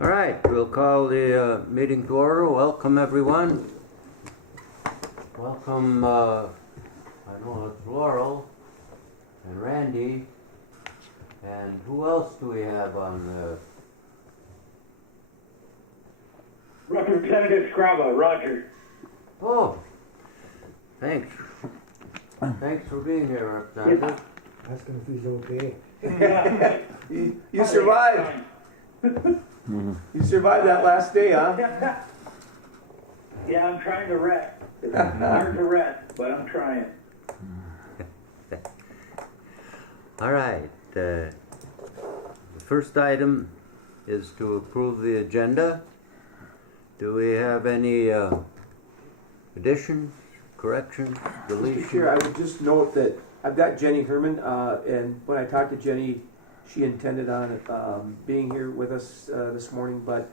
All right, we'll call the meeting to order. Welcome, everyone. Welcome, I know it's Laurel and Randy. And who else do we have on the... Representative Scraba, Roger. Oh, thanks. Thanks for being here, Representative. Asking if he's okay. You survived. You survived that last day, huh? Yeah, I'm trying to rest. It's hard to rest, but I'm trying. All right. The first item is to approve the agenda. Do we have any additions, corrections, deletions? Mr. Chair, I would just note that I've got Jenny Herman, and when I talked to Jenny, she intended on being here with us this morning, but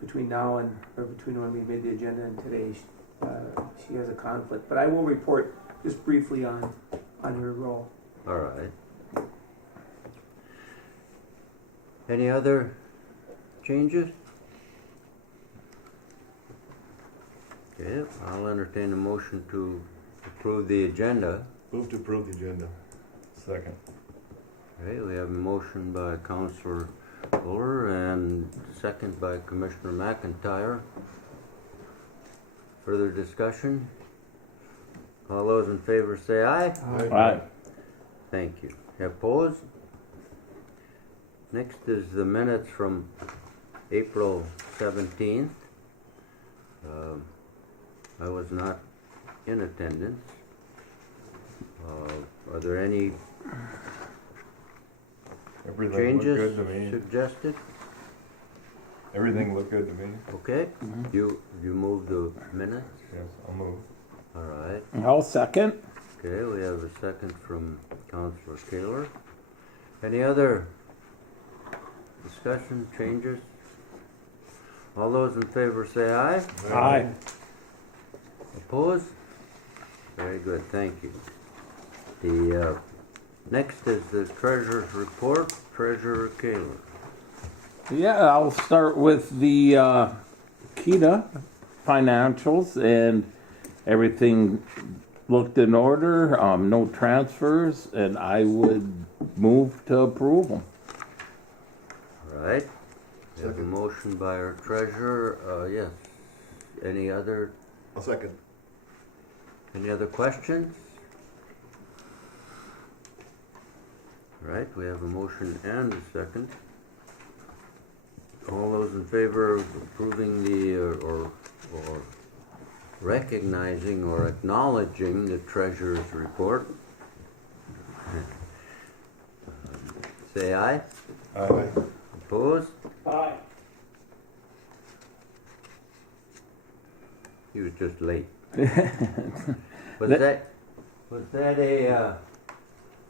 between now and, or between when we made the agenda and today, she has a conflict. But I will report just briefly on her role. All right. Any other changes? Okay, I'll entertain a motion to approve the agenda. Move to approve the agenda. Second. Okay, we have a motion by Councilor Buller and second by Commissioner McIntyre. Further discussion? All those in favor say aye. Aye. Thank you. Opposed? Next is the minutes from April 17th. I was not in attendance. Are there any Everything looked changes good to me. suggested? Everything looked good to me. Okay. You move the minutes? Yes, I'll move. All right. I'll second. Okay, we have a second from Councilor Kaler. Any other discussion, changes? All those in favor say aye. Aye. Opposed? Very good, thank you. The next is the treasurer's report. Treasurer Kaler. Yeah, I'll start with the Keda financials, and everything looked in order. No transfers, and I would move to approve them. All right. We have a motion by our treasurer. Yes. Any other I'll second. questions? All right, we have a motion and a second. All those in favor of approving the or recognizing or acknowledging the treasurer's report, say aye. Aye. Opposed? Aye. He was just late. Was that a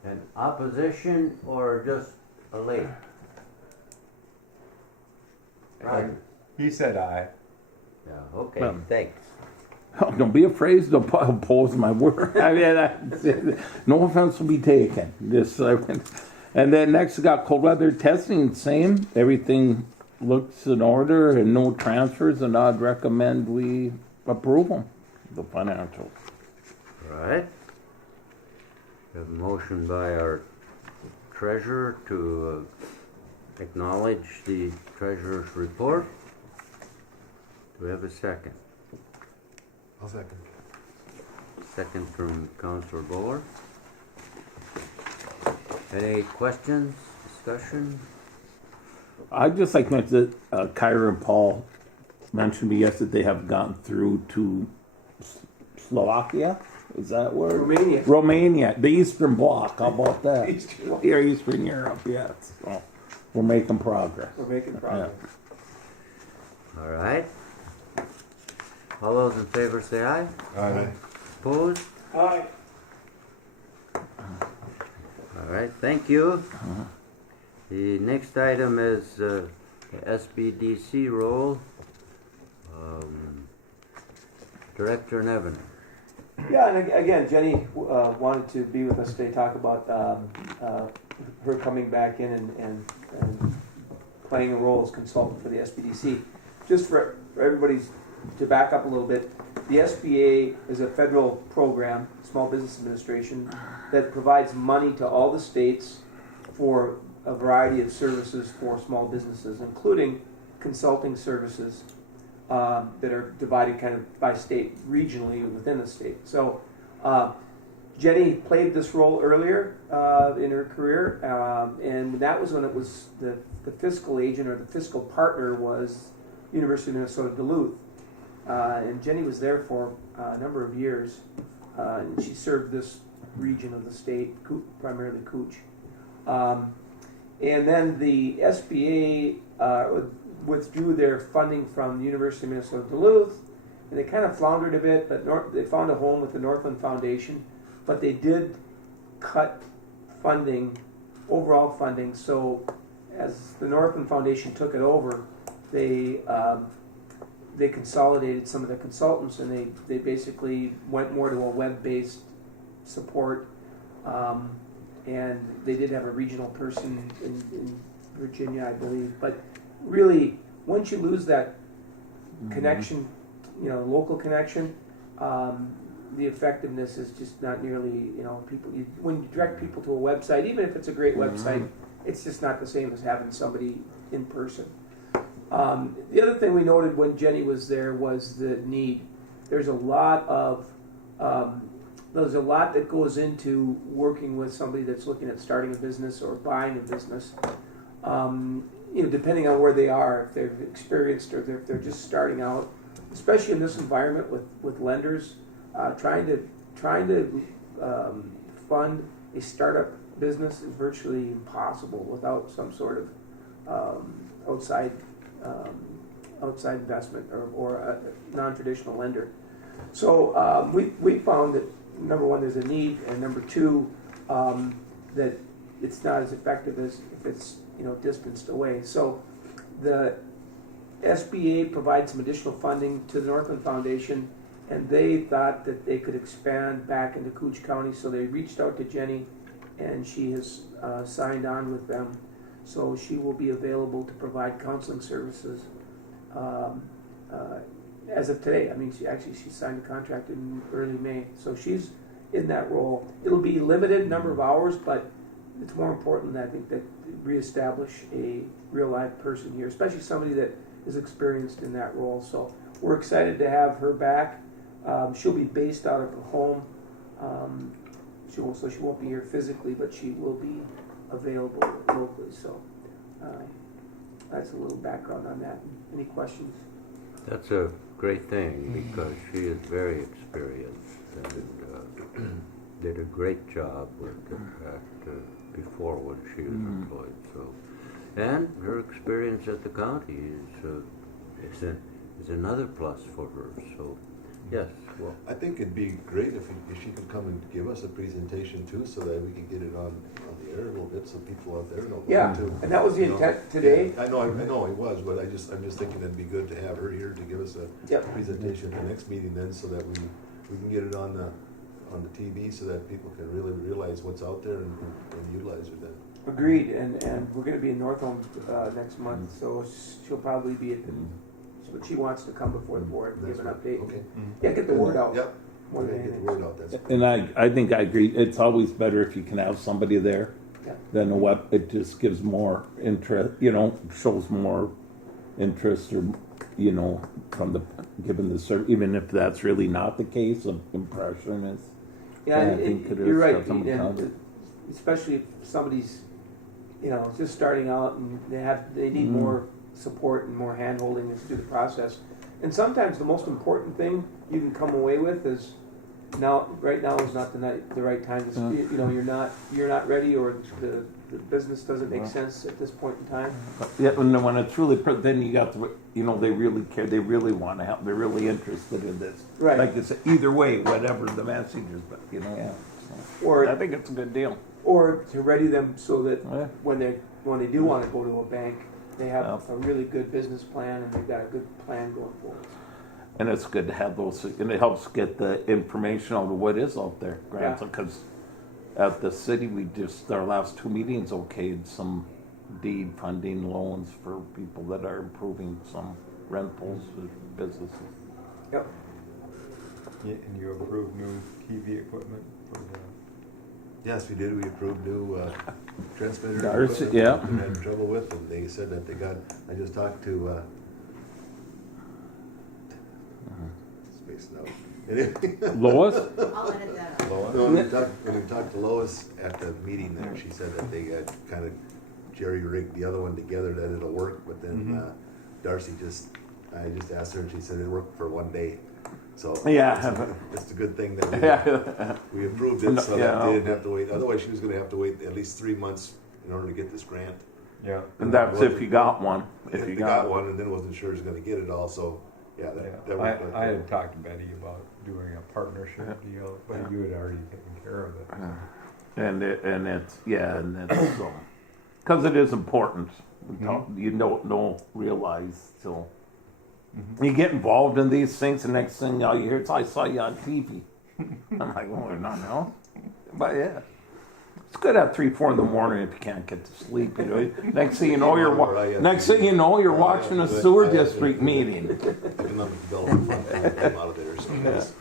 an opposition or just a late? Right. He said aye. Yeah. Okay. Well, Thanks. Oh, don't be afraid to oppose my word. I mean, no offense will be taken. Just, and then next, we got cold weather testing. Same. Everything looks in order and no transfers, and I'd recommend we approve them, the financials. All right. We have a motion by our treasurer to acknowledge the treasurer's report. Do we have a second? I'll second. Second from Councilor Buller. Any questions, discussion? I'd just like to mention that Kyra and Paul mentioned to me yesterday they have gone through to Slovakia. Is that where? Romania. Romania, the Eastern Bloc. How about that? Eastern Bloc. Here, Eastern Europe, yes. So we're making progress. We're making progress. All right. All those in favor say aye. Aye. Opposed? Aye. All right, thank you. The next item is the SBDC role. Director Nevin. Yeah, and again, Jenny wanted to be with us today, talk about her coming back in and playing a role as consultant for the SBDC. Just for everybody's, to back up a little bit, the SBA is a federal program, Small Business Administration, that provides money to all the states for a variety of services for small businesses, including consulting services that are divided kind of by state, regionally within the state. So Jenny played this role earlier in her career, and that was when it was the fiscal agent or the fiscal partner was University of Minnesota Duluth. And Jenny was there for a number of years, and she served this region of the state, primarily Cooch. And then the SBA withdrew their funding from the University of Minnesota Duluth, and they kind of floundered a bit, but they found a home with the Northland Foundation, but they did cut funding, overall funding, so as the Northland Foundation took it over, they consolidated some of the consultants, and they basically went more to a web-based support, and they did have a regional person in Virginia, I believe. But really, once you lose that connection, local connection, the effectiveness is just not nearly, people. When you direct people to a website, even if it's a great website, it's just not the same as having somebody in person. The other thing we noted when Jenny was there was the need. There's a lot that goes into working with somebody that's looking at starting a business or buying a business. Depending on where they are, if they're experienced or if they're just starting out, especially in this environment with lenders, trying to fund a startup business is virtually impossible without some sort of outside investment or a non-traditional lender. So we found that, number one, there's a need, and number two, that it's not as effective as if it's distanced away. So the SBA provides some additional funding to the Northland Foundation, and they thought that they could expand back into Cooch County, so they reached out to Jenny, and she has signed on with them. So she will be available to provide counseling services as of today. I mean, she signed a contract in early May, so she's in that role. It'll be limited number of hours, but it's more important, I think, that reestablish a real live person here, especially somebody that is experienced in that role. So we're excited to have her back. She'll be based out of her home. So she won't be here physically, but she will be available locally. So that's a little background on that. Any questions? That's a great thing because she is very experienced and did a great job with before when she was employed. So, and her experience at the county is another plus for her. So, yes. Well, I think it'd be great if she could come and give us a presentation too, so that we can get it on the air a little bit, so people out there know Yeah, too. and that was the intent today. Yeah, I know it was, but I'm just thinking it'd be good to have her here to give us a presentation at the next meeting then, so that we can get it on the TV, so that people can really realize what's out there and utilize it then. Agreed, and we're going to be in Northland next month, so she'll probably be at the. But she wants to come before the board and give an update. Okay. Yeah, get the word out. Yep. More than Get the anything. word out. That's And I think I agree. It's always better if you can have somebody there Yeah. than a web. It just gives more interest, shows more interest or, from the, given the service, even if that's really not the case, of impression is. Yeah, I think it is you're right, have somebody Pete, come. and especially if somebody's, just starting out and they need more support and more hand-holding through the process. And sometimes the most important thing you can come away with is right now is not the right time. You're not ready, or the business doesn't make sense at this point in time. Yeah, and when it's really, then you got the, they really care, they really want to help, they're really interested in this. Right. Like it's either way, whatever the message is, but yeah. So, Or I think it's a good deal. or to ready them so that Yeah. when they do want to go to a bank, they have Yeah. a really good business plan and they've got a good plan going forward. And it's good to have those, and it helps get the information out of what is out there, grants, Yeah. because at the city, our last two meetings okayed some deed funding loans for people that are improving some rentals, businesses. Yep. And you approved new TV equipment for the, Yes, we did. We approved new transmitter. Darcy, equipment yeah. that we had trouble with, and they said that they got. I just talked to. Spacing out. Anyway. Lois? I'll edit that out. Lois? No, when we talked to Lois at the meeting there, she said that they had kind of jerry-rigged the other one together, that it'll work, but then Darcy I just asked her, and she said it worked for one day. So Yeah. it's a good thing that Yeah. we approved it, so that Yeah. they didn't have to wait. Otherwise, she was going to have to wait at least 3 months in order to get this grant. Yeah. And that's if you got one. If you got one, and then wasn't sure she was going to get it all. So yeah, that Yeah. worked. out I good. had talked to Betty about doing a partnership deal, but you had already taken care of it. And it's so because it is important. You don't realize till you get involved in these things, and next thing you hear, I saw you on TV. I'm like, well, not now, but yeah. It's good at 3, 4 in the morning if you can't get to sleep. Next thing you know, you're watching a sewer district meeting, Economic development fund came out of there. So that's-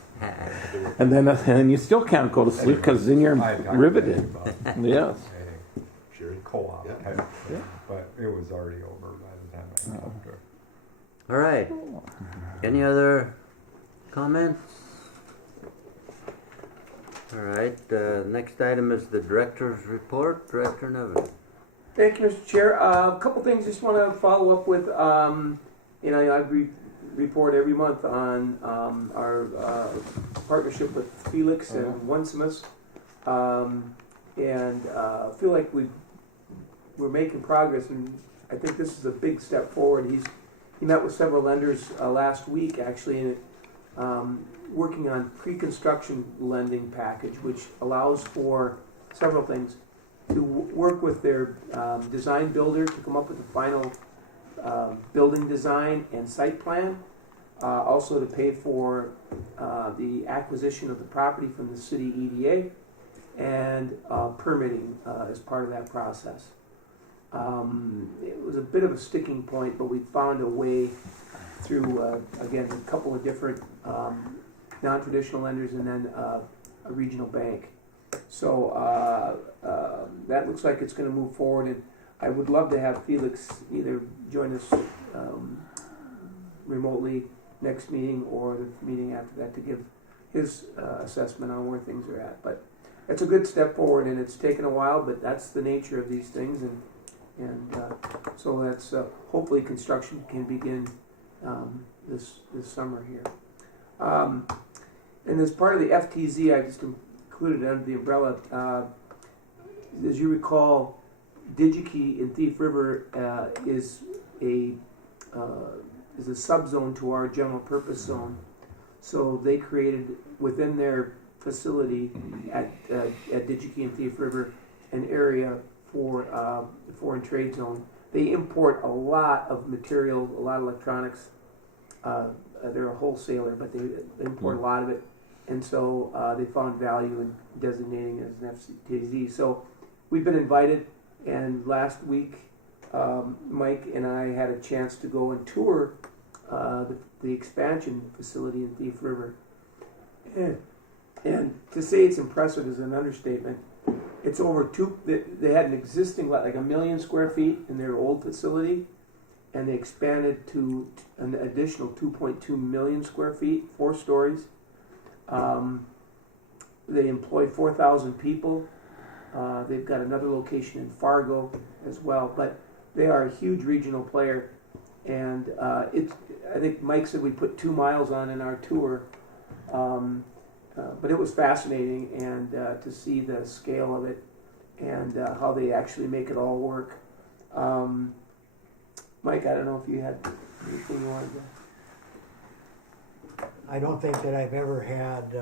and then you still can't go to sleep because then you're I had talked to riveted. Betty about Yes. a Sherry. co-op Yeah. type of thing, but it was already over by the time I talked to her. All right. Any other comments? All right. Next item is the director's report. Director Nevin. Thank you, Mr. Chair. A couple things just want to follow up with. I report every month on our partnership with Felix and Onesimus, and feel like we're making progress, and I think this is a big step forward. He met with several lenders last week, actually, and working on pre-construction lending package, which allows for several things. To work with their design builder to come up with the final building design and site plan. Also to pay for the acquisition of the property from the city EDA and permitting as part of that process. It was a bit of a sticking point, but we found a way through, again, a couple of different non-traditional lenders and then a regional bank. So that looks like it's going to move forward, and I would love to have Felix either join us remotely next meeting or the meeting after that to give his assessment on where things are at. But it's a good step forward, and it's taken a while, but that's the nature of these things, and so that's hopefully construction can begin this summer here. And as part of the FTZ, I just included under the umbrella. As you recall, DigiKey in Thief River is a subzone to our general purpose zone. So they created within their facility at DigiKey in Thief River an area for the foreign trade zone. They import a lot of material, a lot of electronics. They're a wholesaler, but they import a lot of it. And so they found value in designating it as an FTZ. So we've been invited, and last week Mike and I had a chance to go and tour the expansion facility in Thief River. And to say it's impressive is an understatement. It's over they had an existing, like 1 million square feet in their old facility, and they expanded to an additional 2.2 million square feet, 4 stories. They employ 4,000 people. They've got another location in Fargo as well, but they are a huge regional player. And I think Mike said we put 2 miles on in our tour, but it was fascinating, and to see the scale of it and how they actually make it all work. Mike, I don't know if you had anything you wanted to. I don't think that I've ever heard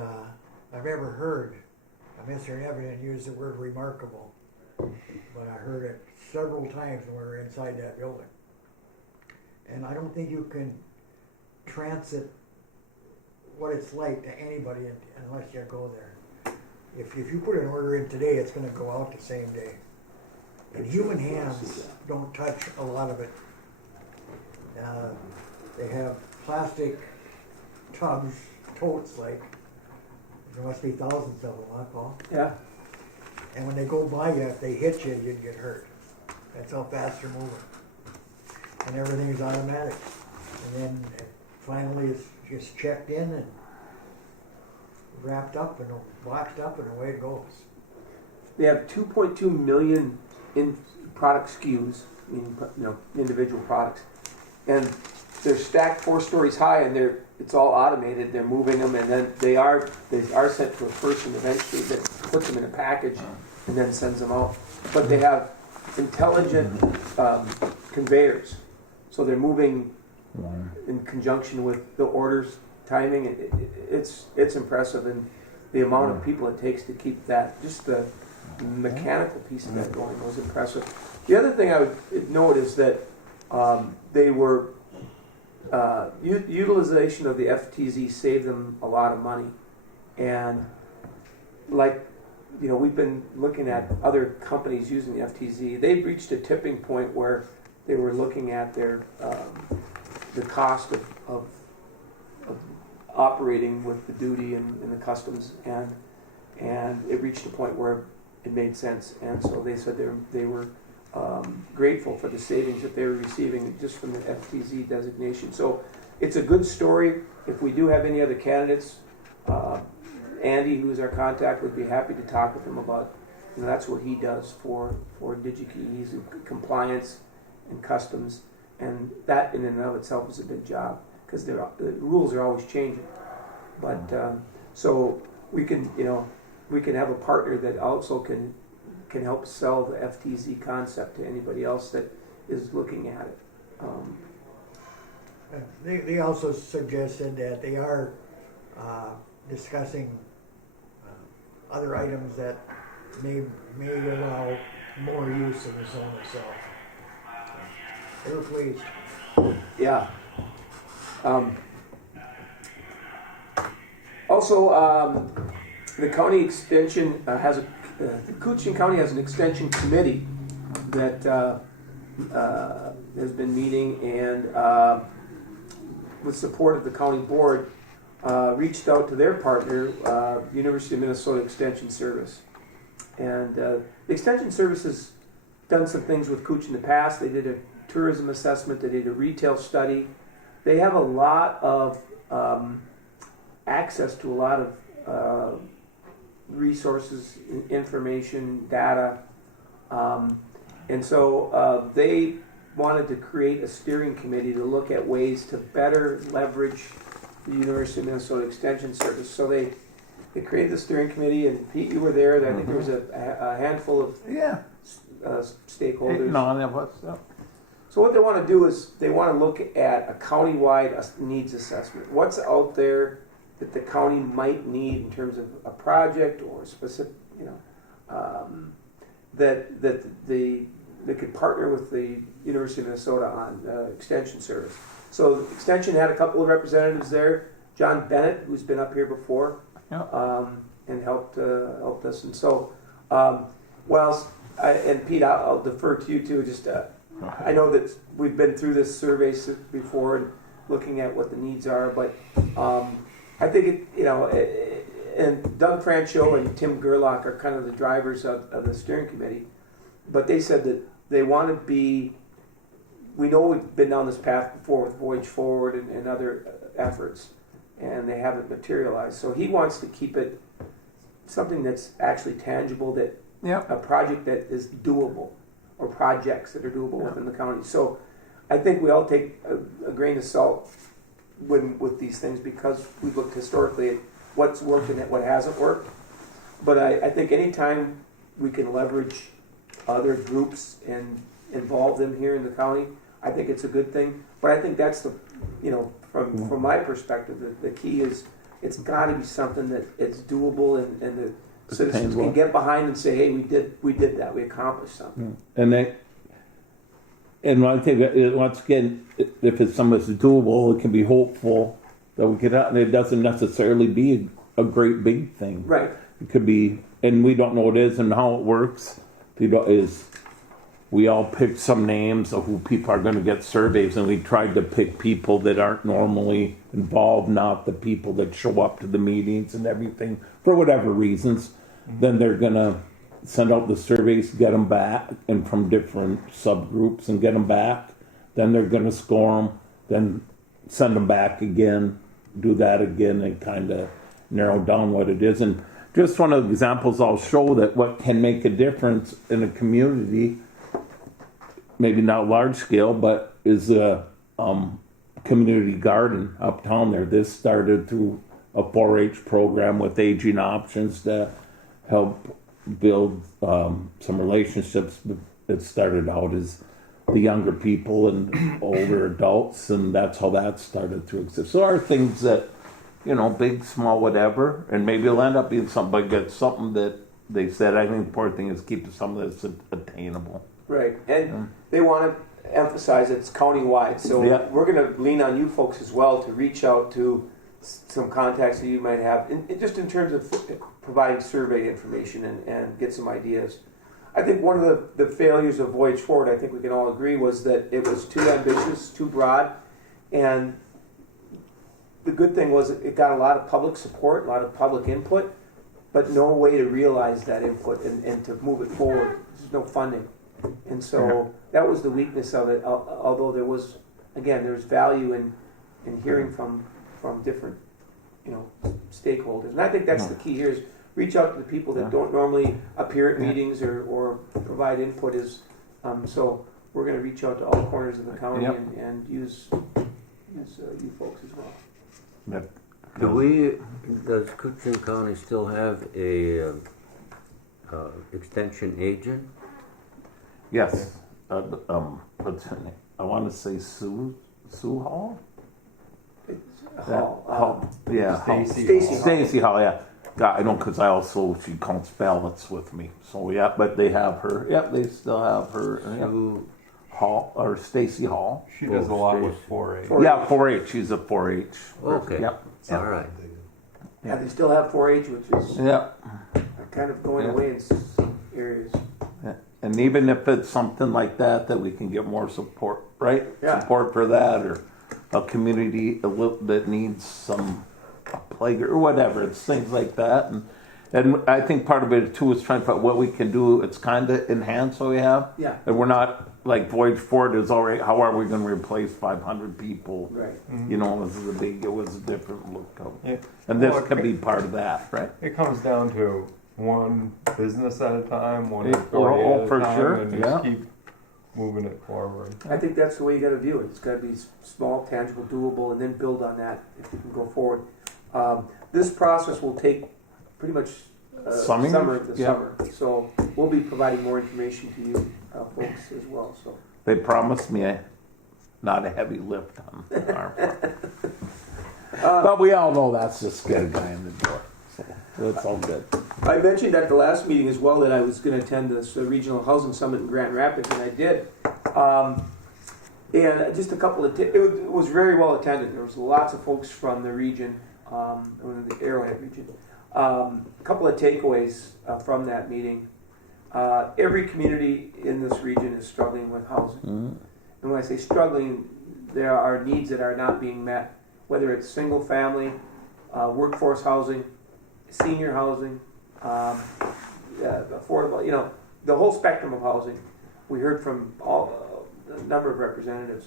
Mr. Evan use the word remarkable, but I heard it several times when we were inside that building. And I don't think you can transit what it's like to anybody unless you go there. If you put an order in today, it's going to go out the same day. And human hands don't touch a lot of it. They have plastic tubs, totes like, there must be thousands of them, huh, Paul? Yeah. And when they go by you, if they hit you, you'd get hurt. That's how fast they're moving. And everything's automatic. And then finally it's just checked in and wrapped up and boxed up and away it goes. They have 2.2 million in product SKUs, meaning, individual products, and they're stacked 4 stories high, and it's all automated. They're moving them, and then they are sent to a person eventually that puts them in a package and then sends them out. But they have intelligent conveyors, so they're moving in conjunction with the orders timing. It's impressive, and the amount of people it takes to keep that, just the mechanical piece of that going was impressive. The other thing I would note is that they were utilization of the FTZ saved them a lot of money, and we've been looking at other companies using the FTZ. They've reached a tipping point where they were looking at their the cost of operating with the duty and the customs, and it reached a point where it made sense, and so they said they were grateful for the savings that they were receiving just from the FTZ designation. So it's a good story. If we do have any other candidates, Andy, who is our contact, would be happy to talk with them about. That's what he does for DigiKey. He's in compliance and customs, and that in and of itself is a big job because the rules are always changing. But so we can have a partner that also can help sell the FTZ concept to anybody else that is looking at it. They also suggested that they are discussing other items that may allow more use in the zone itself. They were pleased. Yeah. Also, the county extension Koochian County has an extension committee that has been meeting, and with support of the county board, reached out to their partner, University of Minnesota Extension Service. And the Extension Service has done some things with Cooch in the past. They did a tourism assessment, they did a retail study. They have a lot of access to a lot of resources, information, data. And so they wanted to create a steering committee to look at ways to better leverage the University of Minnesota Extension Service. So they created the steering committee, and Pete, you were there. I think there was a handful of stakeholders. None of us. So what they want to do is they want to look at a countywide needs assessment. What's out there that the county might need in terms of a project or a specific, that they could partner with the University of Minnesota on extension service. So Extension had a couple of representatives there. John Bennett, who's been up here before, and helped us. And so, and Pete, I'll defer to you too. Just I know that we've been through this survey before and looking at what the needs are, but I think and Doug Francho and Tim Gerlach are kind of the drivers of the steering committee, but they said that they want to be. We know we've been down this path before with Voyage Forward and other efforts, and they haven't materialized. So he wants to keep it something that's actually tangible, that a project that is doable, or projects that are doable within the county. So I think we all take a grain of salt with these things, because we've looked historically at what's worked and what hasn't worked. But I think anytime we can leverage other groups and involve them here in the county, I think it's a good thing. But I think that's from my perspective, the key is it's got to be something that it's doable and the citizens can get behind and say, hey, we did that, we accomplished something. And I think once again, if it's something that's doable, it can be hopeful that we could. And it doesn't necessarily be a great big thing. Right. It could be, and we don't know what it is and how it works. we all picked some names of who people are going to get surveys, and we tried to pick people that aren't normally involved, not the people that show up to the meetings and everything for whatever reasons. Then they're going to send out the surveys, get them back, and from different subgroups, and get them back. Then they're going to score them, then send them back again, do that again, and kind of narrow down what it is. And just one of the examples I'll show that what can make a difference in a community, maybe not large scale, but is a community garden uptown there. This started through a 4-H program with Aging Options to help build some relationships. It started out as the younger people and older adults, and that's how that started to exist. So there are things that, big, small, whatever, and maybe it'll end up being something, but get something that they said. I think the important thing is keep something that's attainable. Right, and they want to emphasize it's countywide, so we're going to lean on you folks as well to reach out to some contacts that you might have, just in terms of providing survey information and get some ideas. I think one of the failures of Voyage Forward, I think we can all agree, was that it was too ambitious, too broad, and the good thing was it got a lot of public support, a lot of public input, but no way to realize that input and to move it forward. There's no funding. And so that was the weakness of it, although there was value in hearing from different stakeholders. And I think that's the key here is reach out to the people that don't normally appear at meetings or provide input. So we're going to reach out to all corners of the county and use you folks as well. Does Coochin County still have a extension agent? Yes. What's her name? I want to say Sue Hall? Hall. Stacy Hall, yeah. God, I know because she counts ballots with me. So but they have her. Yep, they still have her. Sue Hall or Stacy Hall. She does a lot with 4-H. Yeah, 4-H. She's a 4-H. Okay. Yep. All right. Yeah, they still have 4-H, which is kind of going away in some areas. And even if it's something like that we can get more support, right? Yeah. Support for that, or a community that needs some plague or whatever. It's things like that. And I think part of it too is trying to find what we can do. It's kind of enhance what we have. Yeah. And we're not like Voyage Forward is already. How are we going to replace 500 people? Right. Mm-hmm. It was a different look of it. Yeah. And this can be part of that, right? It comes down to one business at a time, one Yeah, authority at a for time, sure, and just keep moving it forward. I think that's the way you got to view it. It's got to be small, tangible, doable, and then build on that if you can go forward. This process will take pretty much summer. So we'll be providing more information to you folks as well. So They promised me not a heavy lift on our part. But we all know that's just get a guy in the door. So it's all good. I mentioned at the last meeting as well that I was going to attend this regional housing summit in Grand Rapids, and I did. And just a couple of it was very well attended. There was lots of folks from the region, the Arrowhead region. A couple of takeaways from that meeting. Every community in this region is struggling with housing. Mm-hmm. And when I say struggling, there are needs that are not being met, whether it's single family, workforce housing, senior housing, affordable, the whole spectrum of housing. We heard from a number of representatives.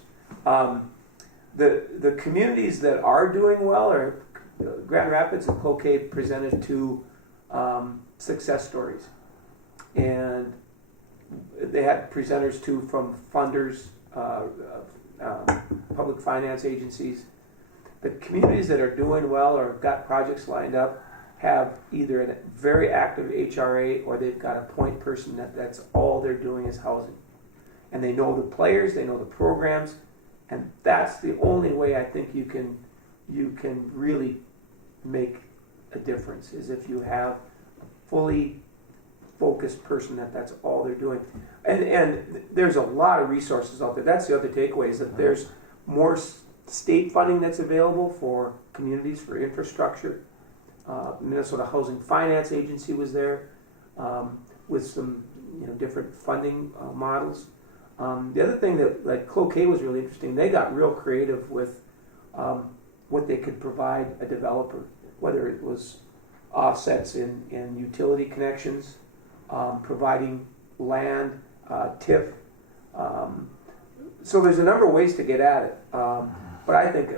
The communities that are doing well are Grand Rapids and Cloquet presented two success stories. And they had presenters too from funders, public finance agencies. The communities that are doing well or got projects lined up have either a very active HRA or they've got a point person that's all they're doing is housing. And they know the players, they know the programs, and that's the only way I think you can really make a difference is if you have a fully focused person that's all they're doing. And there's a lot of resources out there. That's the other takeaway is that there's more state funding that's available for communities, for infrastructure. Minnesota Housing Finance Agency was there with some different funding models. The other thing that, like, Cloquet was really interesting. They got real creative with what they could provide a developer, whether it was offsets in utility connections, providing land, TIF. So there's a number of ways to get at it. But I think,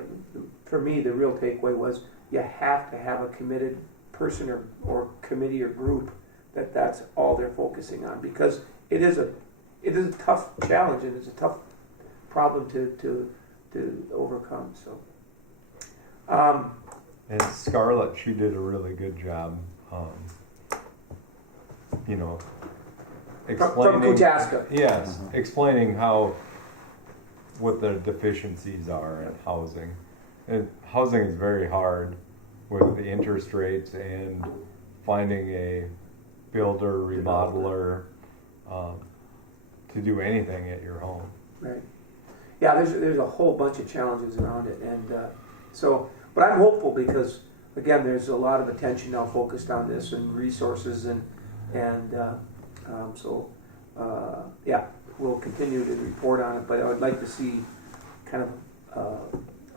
for me, the real takeaway was you have to have a committed person or committee or group that's all they're focusing on, because it is a tough challenge and it's a tough problem to overcome. So, And Scarlett, she did a really good job, explaining. From Kutaska. Yes, explaining what the deficiencies are in housing. And housing is very hard with the interest rates and finding a builder, remodeler, to do anything at your home. Right. Yeah, there's a whole bunch of challenges around it, and but I'm hopeful because again, there's a lot of attention now focused on this and resources, and we'll continue to report on it. But I would like to see kind of a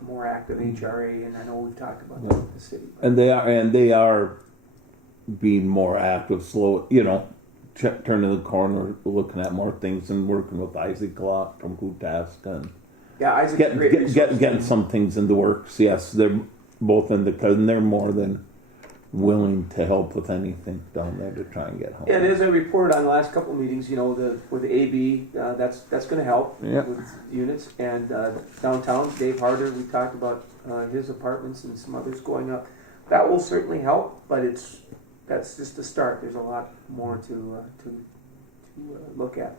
more active HRA, and I know we've talked about that with the city. And they are being more active, slow, turning the corner, looking at more things, and working with Isaac a lot from Kutaska, and Yeah, Isaac's a great resource. getting some things in the works. Yes, they're both and they're more than willing to help with anything down there to try and get home. And as I reported on the last couple of meetings, with the AB, that's going to help with units. And downtown, Dave Harder, we talked about his apartments and some others going up. That will certainly help, but that's just the start. There's a lot more to look at.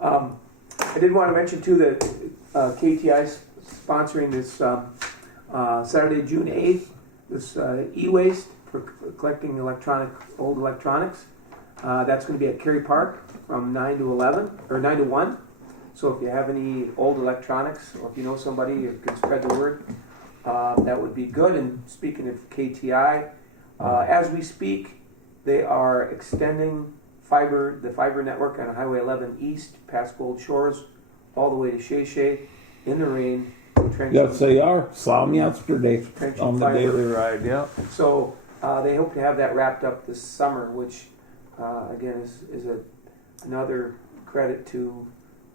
I did want to mention too that KTI is sponsoring this Saturday, June 8th, this e-waste for collecting old electronics. That's going to be at Cary Park from 9 to 11 or 9 to 1. So if you have any old electronics, or if you know somebody who can spread the word, that would be good. And speaking of KTI, as we speak, they are extending the fiber network on Highway 11 east past Gold Shores all the way to Shea Shea in the rain. Yes, they are. Saw them yesterday Trenching on the fiber. daily ride. Yeah. So they hope to have that wrapped up this summer, which again is another credit to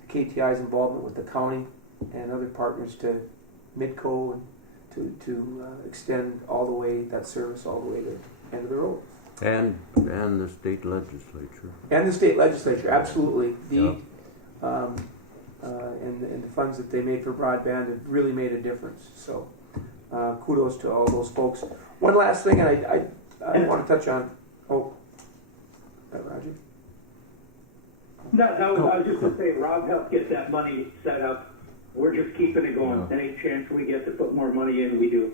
the KTI's involvement with the county and other partners to Midco and to extend all the way that service all the way to the end of the road. And the state legislature. And the state legislature, absolutely. And the funds that they made for broadband have really made a difference. So kudos to all those folks. One last thing, and I want to touch on. Oh, Roger? No, I was just going to say, Rob helped get that money set up. We're just keeping it going. Yeah. Any chance we get to put more money in, we do.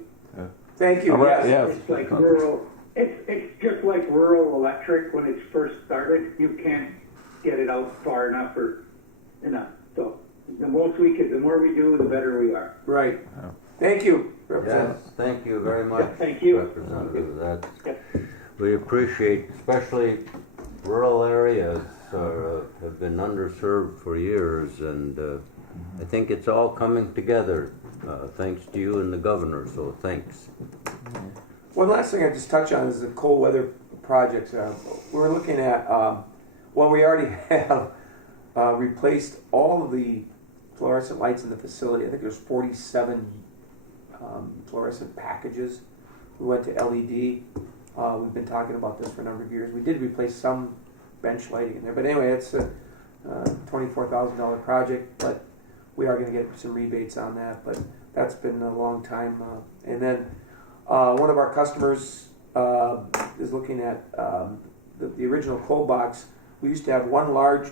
Thank you. All right, Yes. yes. It's like rural. It's just like rural electric when it's first started. You can't get it out far enough or enough. So the more we do, the better we are. Right. Thank you, Yes, Representative. thank you very much, Thank you. Representative. Yep. We appreciate, especially rural areas have been underserved for years, and I think it's all coming together thanks to you and the governor, so thanks. One last thing I just touch on is the cold weather projects. We're looking at, we already have replaced all of the fluorescent lights in the facility. I think there's 47 fluorescent packages. We went to LED. We've been talking about this for a number of years. We did replace some bench lighting in there, but anyway, it's a $24,000 project, but we are going to get some rebates on that, but that's been a long time. And then one of our customers is looking at the original cold box. We used to have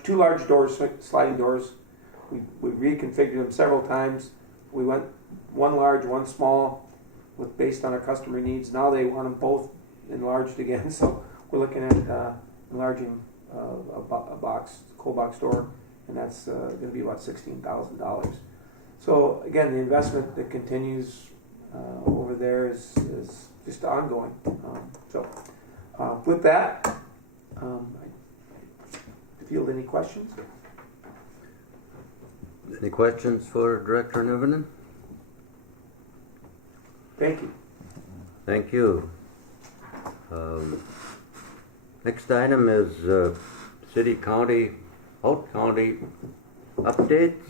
two large doors, sliding doors. We reconfigured them several times. We went one large, one small, based on our customer needs. Now they want them both enlarged again, so we're looking at enlarging a cold box door, and that's going to be about $16,000. So again, the investment that continues over there is just ongoing. With that, field any questions? Any questions for Director Nivenin? Thank you. Thank you. Next item is city, county, out-county updates.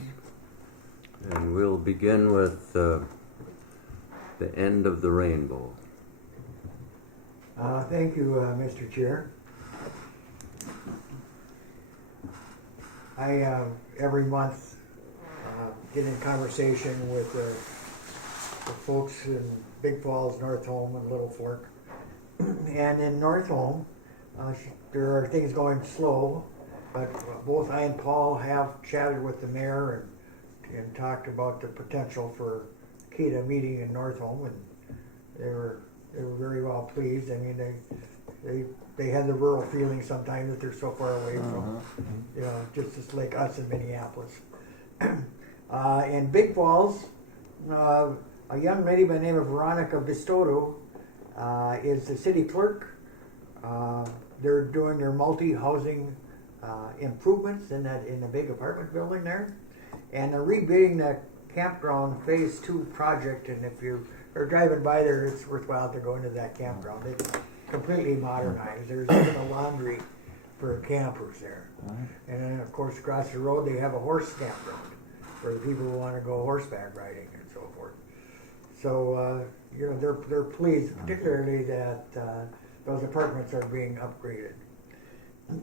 And we'll begin with the end of the rainbow. Thank you, Mr. Chair. I, every month, get in conversation with the folks in Big Falls, North Home, and Little Fork. And in North Home, there are things going slow, but both I and Paul have chatted with the mayor and talked about the potential for Keda meeting in North Home, and they were very well pleased. I mean, they had the rural feeling sometimes that they're so far away from, you know, just like us in Minneapolis. In Big Falls, a young lady by the name of Veronica Bistodo is the city clerk. They're doing their multi-housing improvements in the big apartment building there, and they're rebidding the campground phase 2 project. And if you are driving by there, it's worthwhile to go into that campground. It's completely modernized. There's even a laundry for campers there. And then, of course, across the road they have a horse campground for the people who want to go horseback riding and so forth. So you know, they're pleased, particularly that those apartments are being upgraded.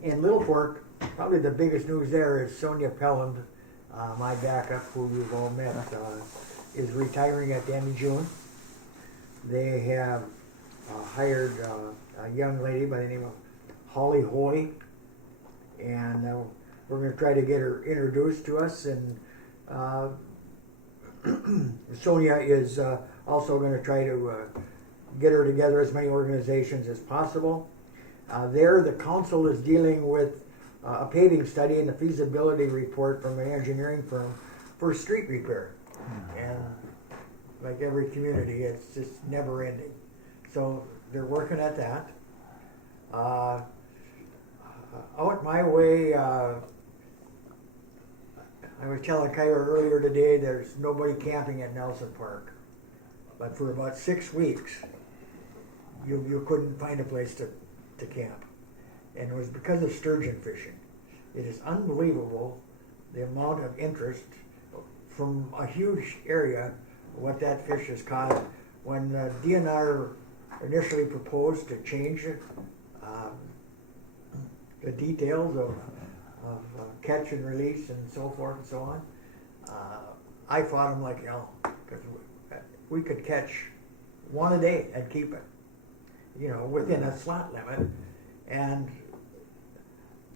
In Little Fork, probably the biggest news there is Sonia Pelland, my backup, who you've all met, is retiring at the end of June. They have hired a young lady by the name of Holly Hoy, and we're going to try to get her introduced to us. And Sonia is also going to try to get her together as many organizations as possible. There, the council is dealing with a paving study and a feasibility report from an engineering firm for street repair. And like every community, it's just never ending. So they're working at that. Out my way, I was telling Kyra earlier today, there's nobody camping at Nelson Park. But for about 6 weeks, you couldn't find a place to camp. And it was because of sturgeon fishing. It is unbelievable the amount of interest from a huge area, what that fish has caused. When DNR initially proposed to change the details of catch and release and so forth and so on, I fought them like hell, because we could catch one a day and keep it, you know, within a slot limit. And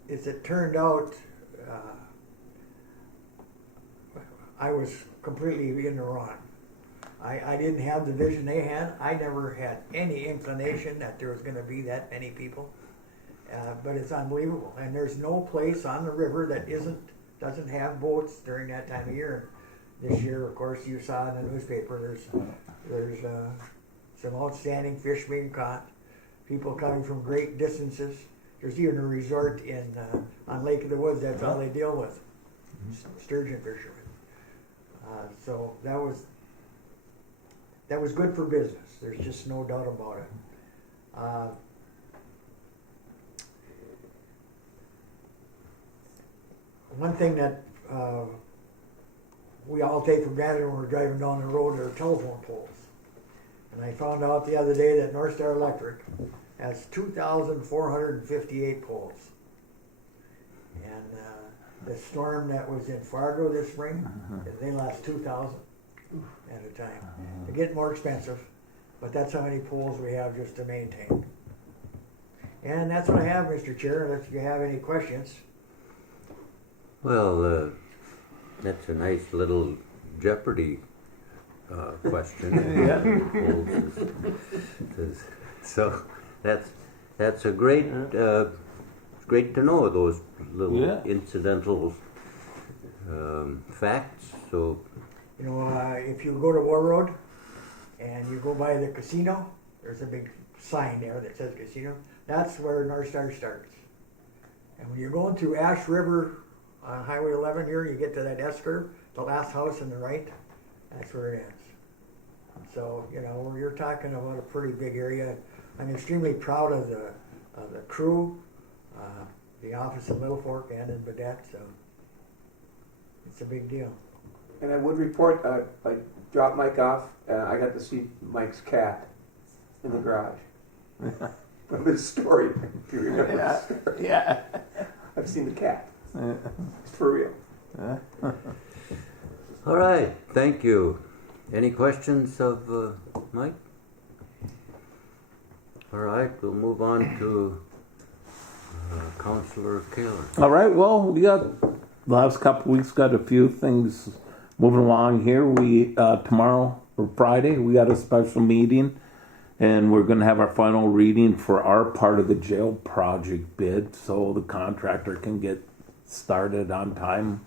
as it turned out, I was completely in the wrong. I didn't have the vision they had. I never had any inclination that there was going to be that many people. But it's unbelievable. And there's no place on the river that doesn't have boats during that time of year. This year, of course, you saw in the newspaper, there's some outstanding fish being caught. People coming from great distances. There's even a resort on Lake of the Woods. That's all they deal with, sturgeon fishermen. So that was good for business. There's just no doubt about it. One thing that we all take for granted when we're driving down the road are telephone poles. And I found out the other day that North Star Electric has 2,458 poles. And the storm that was in Fargo this spring, they lost 2,000 at a time. They get more expensive, but that's how many poles we have just to maintain. And that's what I have, Mr. Chair, unless you have any questions. Well, that's a nice little Jeopardy question. So that's a great great to know those little incidental facts. So you know, if you go to War Road and you go by the casino, there's a big sign there that says casino. That's where North Star starts. And when you're going through Ash River on Highway 11 here, you get to that S curve, the last house on the right, that's where it ends. So, you know, you're talking about a pretty big area. I'm extremely proud of the crew, the office in Little Fork and in Badette, so it's a big deal. And I would report, I dropped Mike off, I got to see Mike's cat in the garage. From his story, if you remember the story. Yeah. I've seen the cat. It's for real. All right, thank you. Any questions of Mike? All right, we'll move on to Councillor Kaler. All right, well, we got the last couple weeks got a few things moving along here. We tomorrow or Friday we got a special meeting, and we're going to have our final reading for our part of the jail project bid, so the contractor can get started on time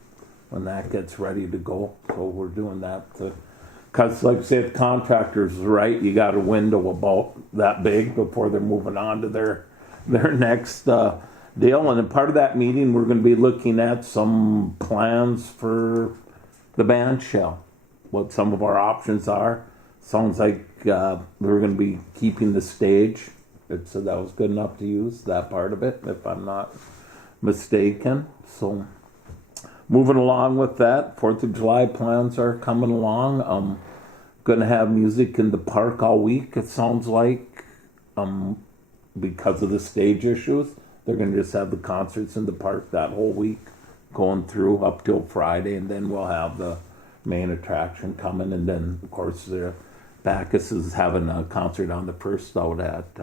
when that gets ready to go. So we're doing that because, like I said, if the contractor's right, you got a window about that big before they're moving on to their next deal. And in part of that meeting, we're going to be looking at some plans for the band shell, what some of our options are. Sounds like we're going to be keeping the stage. So that was good enough to use, that part of it, if I'm not mistaken. So moving along with that, 4th of July plans are coming along. Going to have music in the park all week, it sounds like, because of the stage issues. They're going to just have the concerts in the park that whole week, going through up till Friday, and then we'll have the main attraction coming, and then, of course, the Bacchus is having a concert on the 1st out at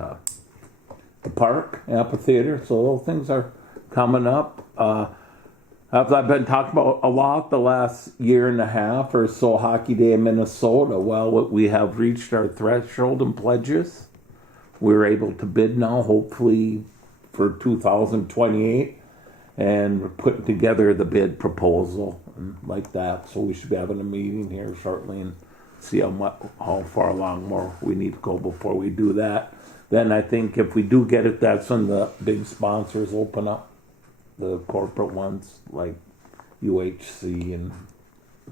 the park amphitheater, so those things are coming up. As I've been talking about a lot the last year and a half or so, Hockey Day in Minnesota, well, we have reached our threshold in pledges. We're able to bid now, hopefully for 2028, and we're putting together the bid proposal and like that, so we should be having a meeting here shortly and see how far along more we need to go before we do that. Then I think if we do get it, that's when the big sponsors open up, the corporate ones like UHC and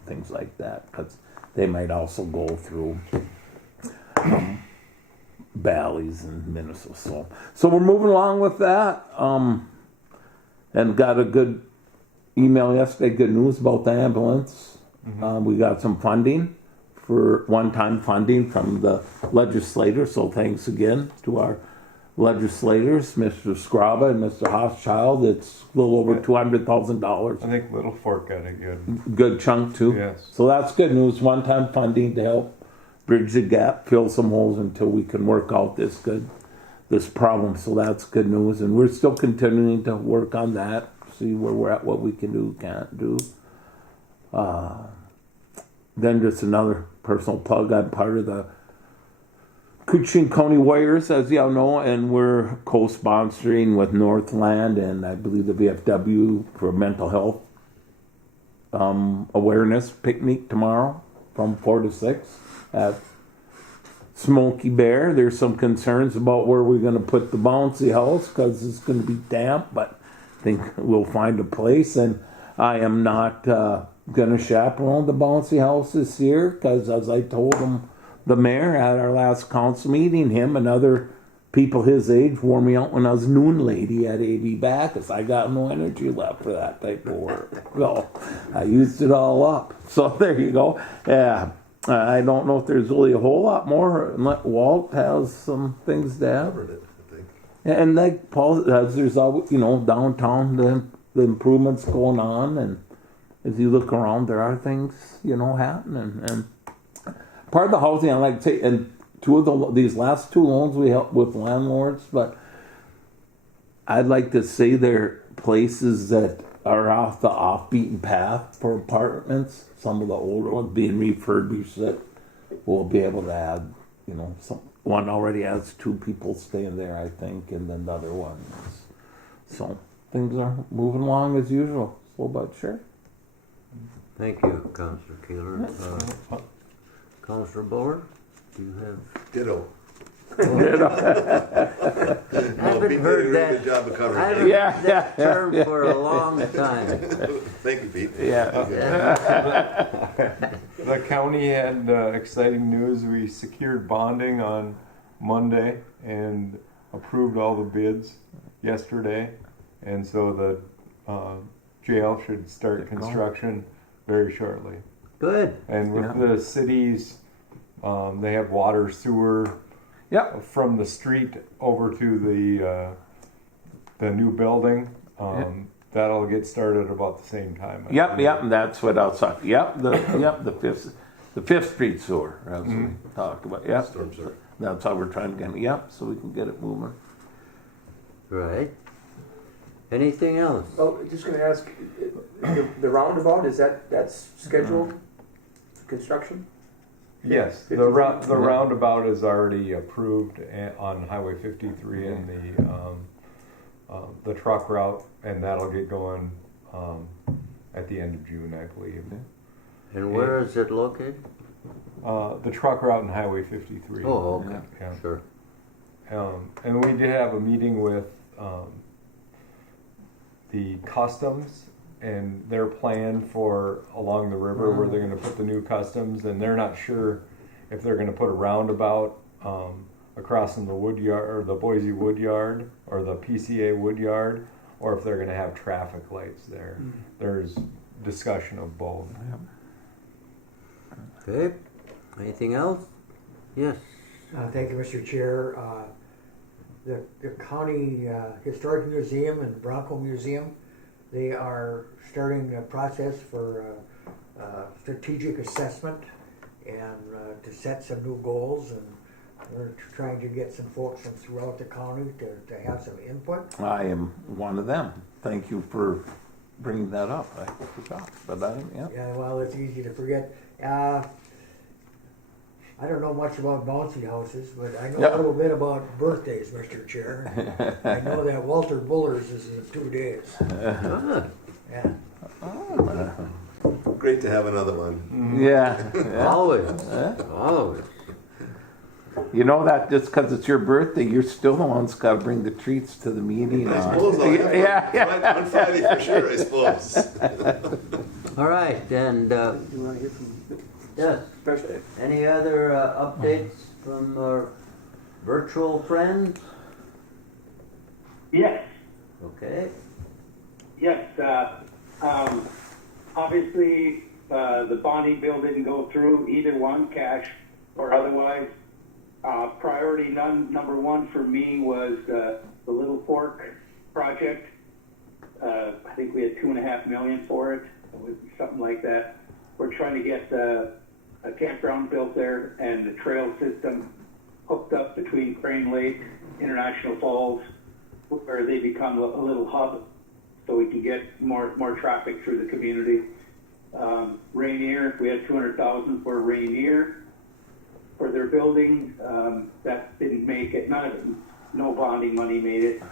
things like that, because they might also go through Bally's in Minnesota. So we're moving along with that, and got a good email yesterday, good news about the ambulance. We got some funding for one-time funding from the legislators, so thanks again to our legislators, Mr. Scraba and Mr. Hochschild. It's a little over $200,000. I think Little Fork got a Good chunk too. Yes. So that's good news. One-time funding to help bridge the gap, fill some holes until we can work out this problem. So that's good news, and we're still continuing to work on that. See where we're at, what we can do, can't do. Then just another personal plug. I'm part of the Kuchin County Warriors, as y'all know, and we're co-sponsoring with Northland and I believe the VFW for mental health awareness picnic tomorrow from 4 to 6 at Smoky Bear. There's some concerns about where we're going to put the bouncy house because it's going to be damp, but I think we'll find a place. And I am not going to chaperone the bouncy house this year because, as I told him, the mayor at our last council meeting, him and other people his age wore me out when I was noon lady at AB Bacchus. I got no energy left for that type of work. So I used it all up. So there you go. Yeah. I don't know if there's really a whole lot more. Walt has some things to add. Covered it, I think. And like Paul says, there's always, downtown, the improvements going on. And as you look around, there are things, happening. And part of the housing, I like to say, and these last two loans we helped with landlords, but I'd like to say they're places that are off the off-beaten path for apartments. Some of the older ones being refurbished that we'll be able to add, one already has 2 people staying there, I think, and then the other one is. So things are moving along as usual. So, but sure. Thank you, Councillor Keeler. Councillor Buller, do you have? Ditto. You know? I haven't Pete did a heard really that. good job of covering I it. haven't Yeah, heard that yeah, term yeah, for a long time. Thank you, Pete. Yeah. The county had exciting news. We secured bonding on Monday and approved all the bids yesterday. And so the jail should start construction very shortly. Good. And with the cities, they have water, sewer Yep. from the street over to the new building. That'll get started about the same time. Yep, and that's what outside. Yep, the Fifth Street sewer, as we talked about. Yep, Storm sewer. that's how we're trying to get. Yep, so we can get it moving. Right. Anything else? Oh, just gonna ask, the roundabout, that's scheduled for construction? Yes, the roundabout is already approved on Highway 53 and the truck route, and that'll get going at the end of June, I believe. And where is it located? The truck route in Highway 53. Oh, okay. Yeah. Sure. And we did have a meeting with the customs and their plan for along the river where they're going to put the new customs, and they're not sure if they're going to put a roundabout across in the wood yard or the Boise wood yard or the PCA wood yard, or if they're going to have traffic lights there. There's discussion of both. Okay. Anything else? Yes. Thank you, Mr. Chair. The County Historic Museum and Bronco Museum, they are starting a process for strategic assessment and to set some new goals, and we're trying to get some folks from throughout the county to have some input. I am one of them. Thank you for bringing that up. I forgot, but yeah. Yeah, well, it's easy to forget. I don't know much about bouncy houses, but I know a little bit about birthdays, Mr. Chair. I know that Walter Buller's is in 2 days. Ah, Yeah. Great to have another one. Yeah. always. Always. You know that just because it's your birthday, you're still the one's got to bring the treats to the meeting. I suppose I'll have Yeah. on Friday for sure, I suppose. All right. And Do you wanna hear from yes. Special? Any other updates from our virtual friends? Yes, Okay. yes, obviously, the bonding bill didn't go through, either one, cash or otherwise. Priority number one for me was the Little Fork project. I think we had $2.5 million for it, something like that. We're trying to get a campground built there and the trail system hooked up between Crane Lake, International Falls, where they become a little hub, so we can get more traffic through the community. Rainier, we had $200,000 for Rainier for their building. That didn't make it. None of it. No bonding money made it.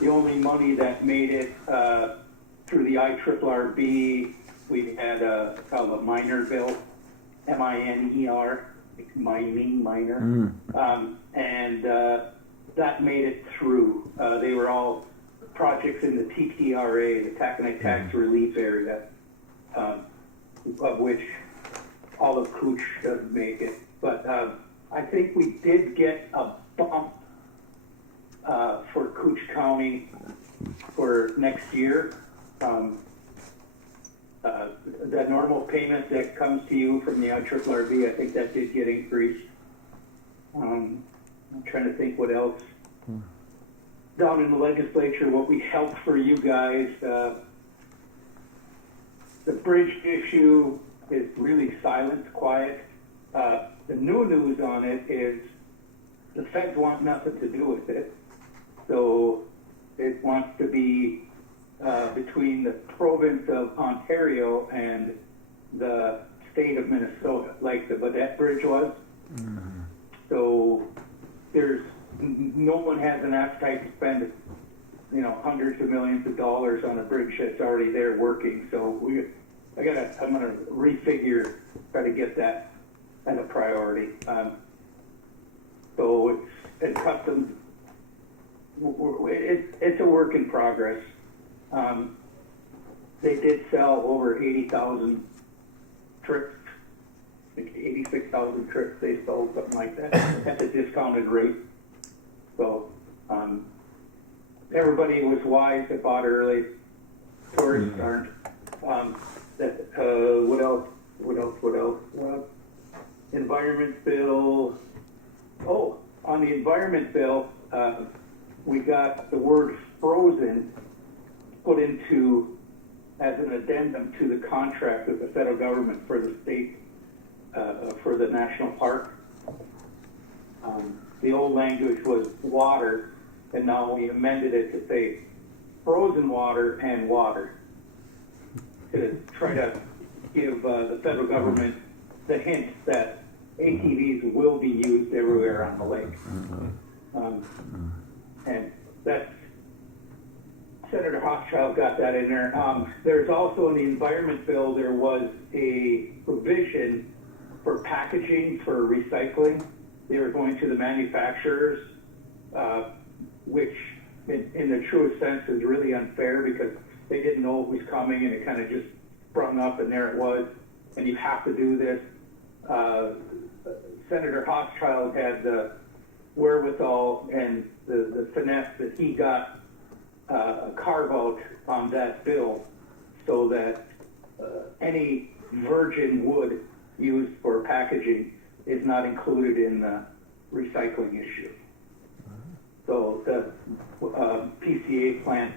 The only money that made it through the IRRB, we had called a minor bill, MINER, minor, and that made it through. They were all projects in the TTRA, the Taconite Tax Relief Area, of which all of Cooch doesn't make it. But I think we did get a bump for Cooch County for next year. The normal payment that comes to you from the IRRB, I think that did get increased. I'm trying to think what else. Down in the legislature, what we helped for you guys, the bridge issue is really silent, quiet. The new news on it is the feds want nothing to do with it. So it wants to be between the province of Ontario and the state of Minnesota, like the Vedette Bridge was. So there's no one has an appetite to spend, hundreds of millions of dollars on a bridge that's already there working. So I'm gonna refigure, try to get that as a priority. So it's and customs, it's a work in progress. They did sell over 80,000 trips, like 86,000 trips they sold, something like that, at a discounted rate. So, everybody was wise that bought early. Tourists aren't. What else? Well, environment bill. Oh, on the environment bill, we got the word frozen put into as an addendum to the contract with the federal government for the state, for the national park. The old language was water, and now we amended it to say frozen water and water, to try to give the federal government the hint that ATVs will be used everywhere on the lake. And that's, Senator Hochschild got that in there. There's also in the environment bill, there was a provision for packaging for recycling. They were going to the manufacturers, which in the truest sense is really unfair because they didn't know it was coming and it kind of just sprung up and there it was. And you have to do this. Senator Hochschild had the wherewithal and the finesse that he got a carve out on that bill so that any virgin wood used for packaging is not included in the recycling issue. So the PCA plant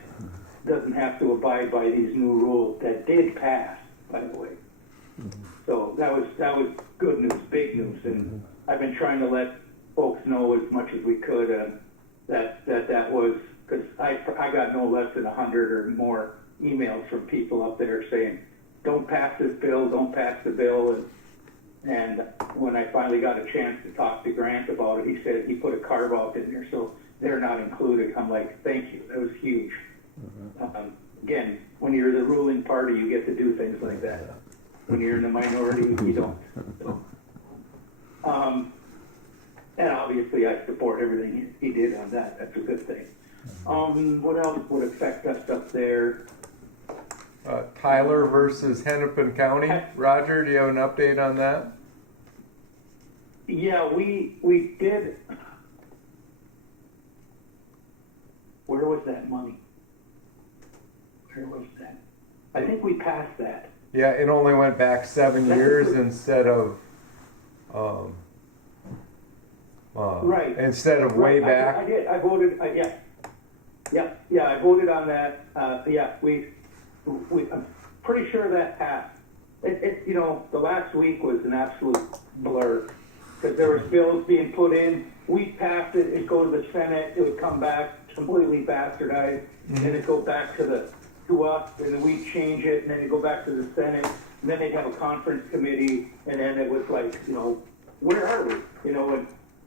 doesn't have to abide by these new rules that did pass, by the way. So that was good news, big news, and I've been trying to let folks know as much as we could that was, because I got no less than 100 or more emails from people up there saying, don't pass this bill, don't pass the bill, and when I finally got a chance to talk to Grant about it, he said he put a carve out in there, so they're not included. I'm like, thank you, that was huge. Again, when you're the ruling party, you get to do things like that. When you're in the minority, you don't. So, and obviously I support everything he did on that. That's a good thing. What else would affect us up there? Tyler versus Hennepin County. Roger, do you have an update on that? Yeah, we did. Where was that money? Where was that? I think we passed that. Yeah, it only went back 7 years instead of right. Instead of way back. I did. I voted. Yeah. I voted on that. I'm pretty sure that passed. The last week was an absolute blur because there was bills being put in. We passed it. It go to the Senate. It would come back completely bastardized, and it'd go back to us, and then we change it, and then it go back to the Senate, and then they'd have a conference committee, and then it was like, where are we?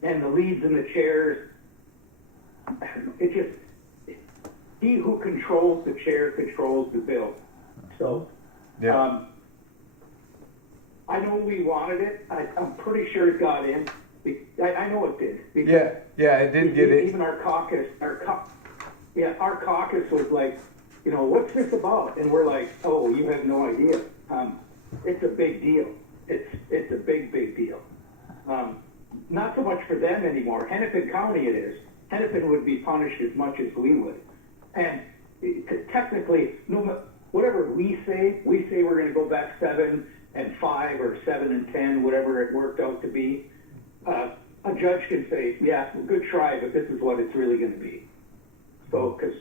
And the leads and the chairs. It just, he who controls the chair controls the bill. So, Yeah. I know we wanted it. I'm pretty sure it got in. I know it did. Because Yeah, it did get it. Even our caucus, our caucus was like, what's this about? And we're like, oh, you have no idea. It's a big deal. It's a big deal. Not so much for them anymore. Hennepin County it is. Hennepin would be punished as much as we would. And technically, whatever we say we're going to go back 7 and 5 or 7 and 10, whatever it worked out to be. A judge can say, yeah, good try, but this is what it's really going to be. So, because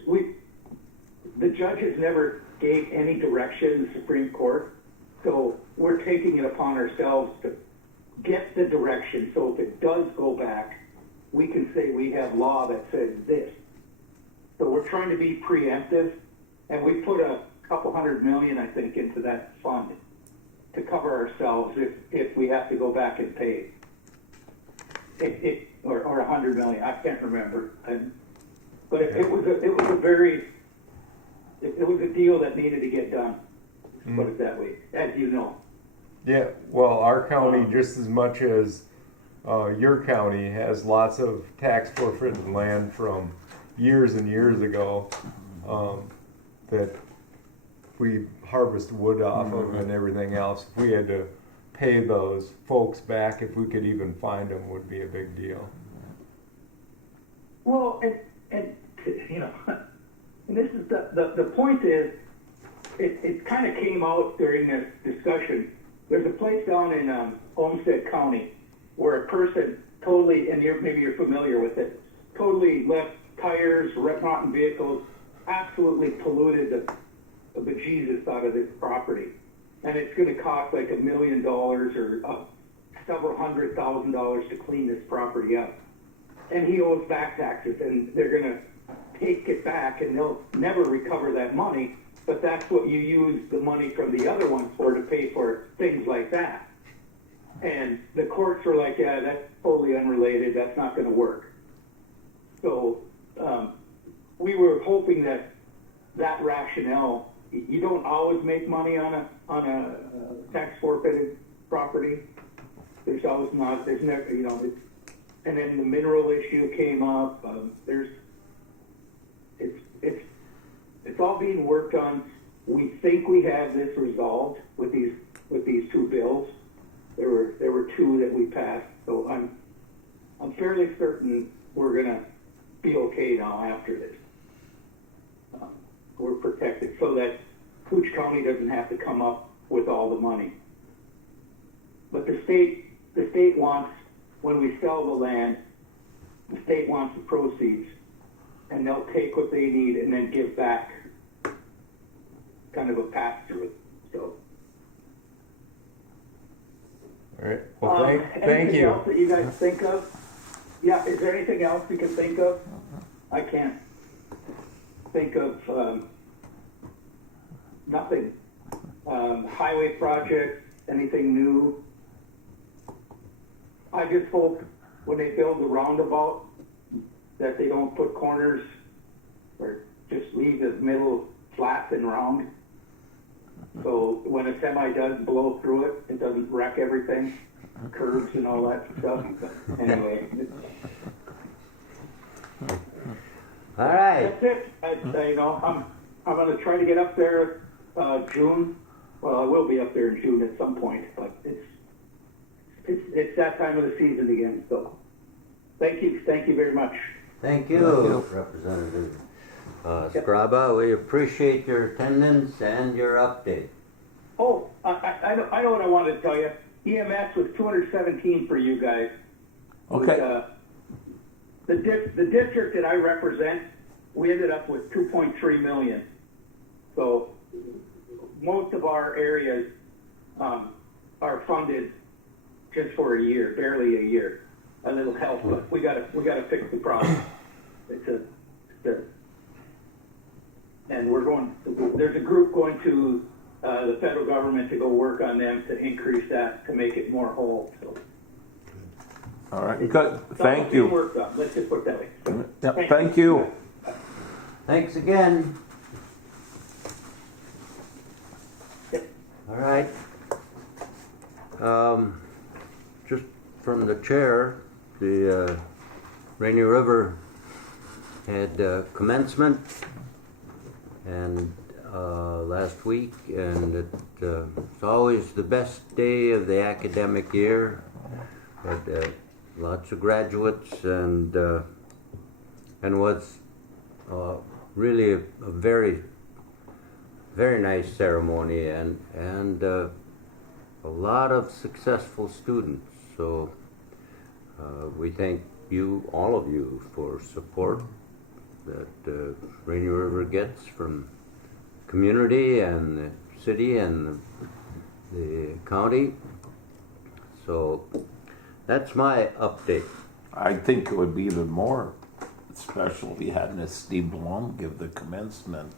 the judges never gave any direction in the Supreme Court, so we're taking it upon ourselves to get the direction. So if it does go back, we can say we have law that says this. So we're trying to be preemptive, and we put a couple $100 million, I think, into that fund to cover ourselves if we have to go back and pay. Or $100 million, I can't remember. But it was a deal that needed to get done. Let's put it that way, as you know. Yeah, well, our county, just as much as your county has lots of tax forfeited land from years and years ago that we harvest wood off of and everything else. If we had to pay those folks back, if we could even find them, would be a big deal. Well, and you know, and this is the point is, it kind of came out during this discussion. There's a place down in Olmsted County where a person totally, and maybe you're familiar with it, totally left tires, rotten vehicles, absolutely polluted the bejesus out of this property. And it's going to cost like $1 million or several $100,000 to clean this property up. And he owes back taxes, and they're going to take it back, and they'll never recover that money. But that's what you use the money from the other ones for, to pay for things like that. And the courts were like, yeah, that's totally unrelated. That's not going to work. So we were hoping that rationale, you don't always make money on a tax forfeited property. There's always not. There's never, you know. And then the mineral issue came up. It's all being worked on. We think we have this resolved with these two bills. There were two that we passed, so I'm fairly certain we're gonna be okay now after this. We're protected so that Cooch County doesn't have to come up with all the money. But the state wants, when we sell the land, the state wants the proceeds, and they'll take what they need and then give back, kind of a pass-through. So. All right. Well, thank anything you. else that you guys think of? Yeah, is there anything else you can think of? I can't think of nothing. Highway projects, anything new? I just hope when they build the roundabout that they don't put corners or just leave the middle flat and round. So when a semi does blow through it, it doesn't wreck everything, curves and all that stuff. But anyway. All right. That's it. You know, I'm going to try to get up there June. Well, I will be up there in June at some point, but it's that time of the season again. So thank you very much. Thank you, Representative Scraba. We appreciate your attendance and your update. Oh, I know what I wanted to tell you. EMS was 217 for you guys. Okay. The district that I represent, we ended up with 2.3 million. So most of our areas are funded just for a year, barely a year. A little help, but we gotta fix the problem. And there's a group going to the federal government to go work on them to increase that, to make it more whole. So. All right. Good. Thank you. Worked on. Let's just put it that way. Yep. Thank you. Thanks again. All right. Just from the chair, the Rainy River had commencement and last week, and it's always the best day of the academic year. Had lots of graduates and was really a very, very nice ceremony and a lot of successful students. So we thank you, all of you, for support that Rainy River gets from community and the city and the county. So that's my update. I think it would be even more special if you had an esteemed alum give the commencement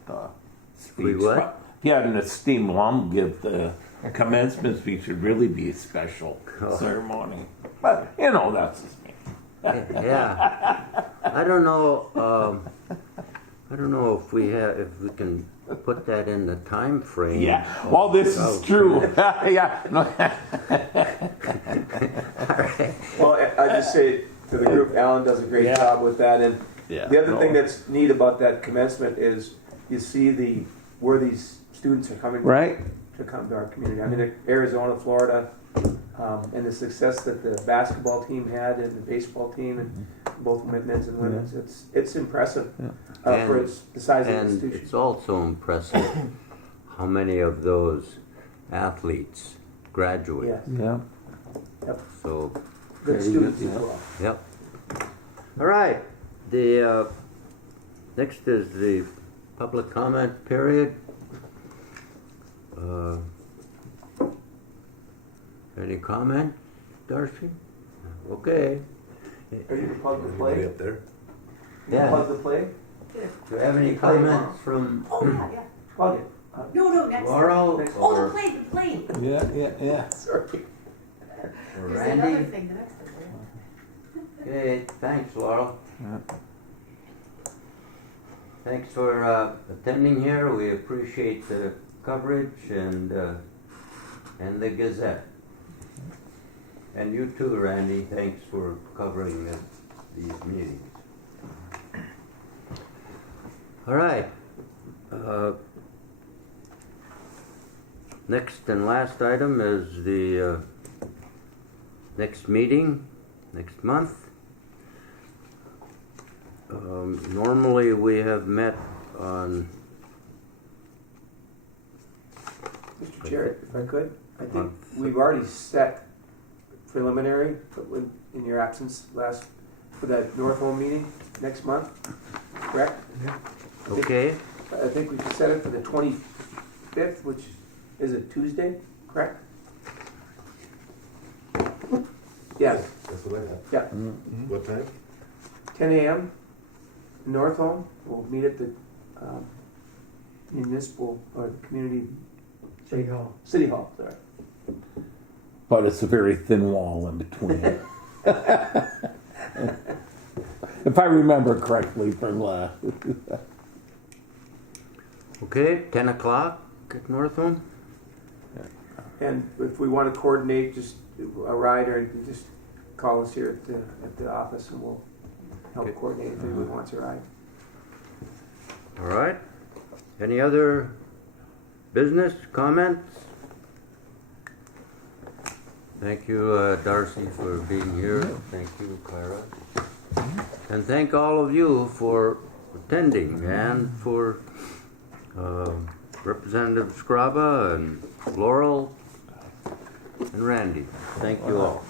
speech. We what? If you had an esteemed alum give the commencement speech, would really be a special ceremony. But, you know, that's just me. Yeah. I don't know. I don't know if if we can put that in the time frame. Yeah. Well, this is true. Yeah. No. Well, I just say to the group, Alan does a great Yeah. job with that. And Yeah. the other No. thing that's neat about that commencement is you see where these students are coming Right. to come to our community. I mean, Arizona, Florida, and the success that the basketball team had and the baseball team, and both men's and women's, it's impressive for the size of the And institution. it's also impressive how many of those athletes graduate. Yes, Yeah. So, good students as well. yep. All right. The next is the public comment period. Any comment, Darcy? Okay. Are you the plug to Anybody play? up there? Yeah. Plug to play? Do you have any comments from Oh, yeah, yeah. Plug it. No, next. Laurel Next. Oh, the or plane. Yeah. Sorry. or There's another Randy? thing, the next thing. Okay, thanks, Laurel. Yeah. Thanks for attending here. We appreciate the coverage and the Gazette. And you too, Randy. Thanks for covering these meetings. All right. Next and last item is the next meeting next month. Normally we have met on Mr. Chair, if I could, I think we've already set preliminary in your absence for that North Home meeting next month, correct? okay. I think we should set it for the 25th, which is a Tuesday, correct? Yes, That's what I got. yeah, What time? 10 a.m. North Home. We'll meet at the municipal or community City Hall. city hall. Sorry. But it's a very thin wall in between. If I remember correctly from Okay, 10 o'clock at Northam. And if we want to coordinate just a ride, or you can just call us here at the office, and we'll help Okay. coordinate if anyone wants a ride. All right. Any other business comments? Thank you, Darcy, for being here. Thank you, Clara. And thank all of you for attending and for Representative Scraba and Laurel and Randy. Thank you all.